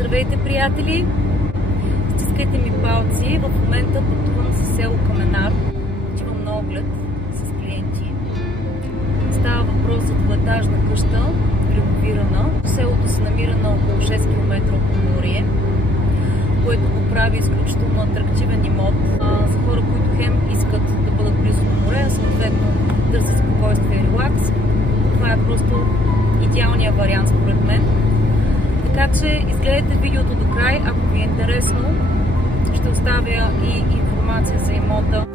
Здравейте, приятели! Стискайте ми палци. В момента пътувам със село Каменар. Отивам на оглед с клиенти. Става въпрос за двуетажна къща, реновирана. Селото се намира на около 6 км от Поморие, което го прави изключително атрактивен имот за хора, които хем искат да бъдат близо до море, а съответно търсят спокойствие и релакс. Това е просто идеалният вариант според мен. Така че изгледайте видеото до край, ако ви е интересно. Ще оставя и информация за имота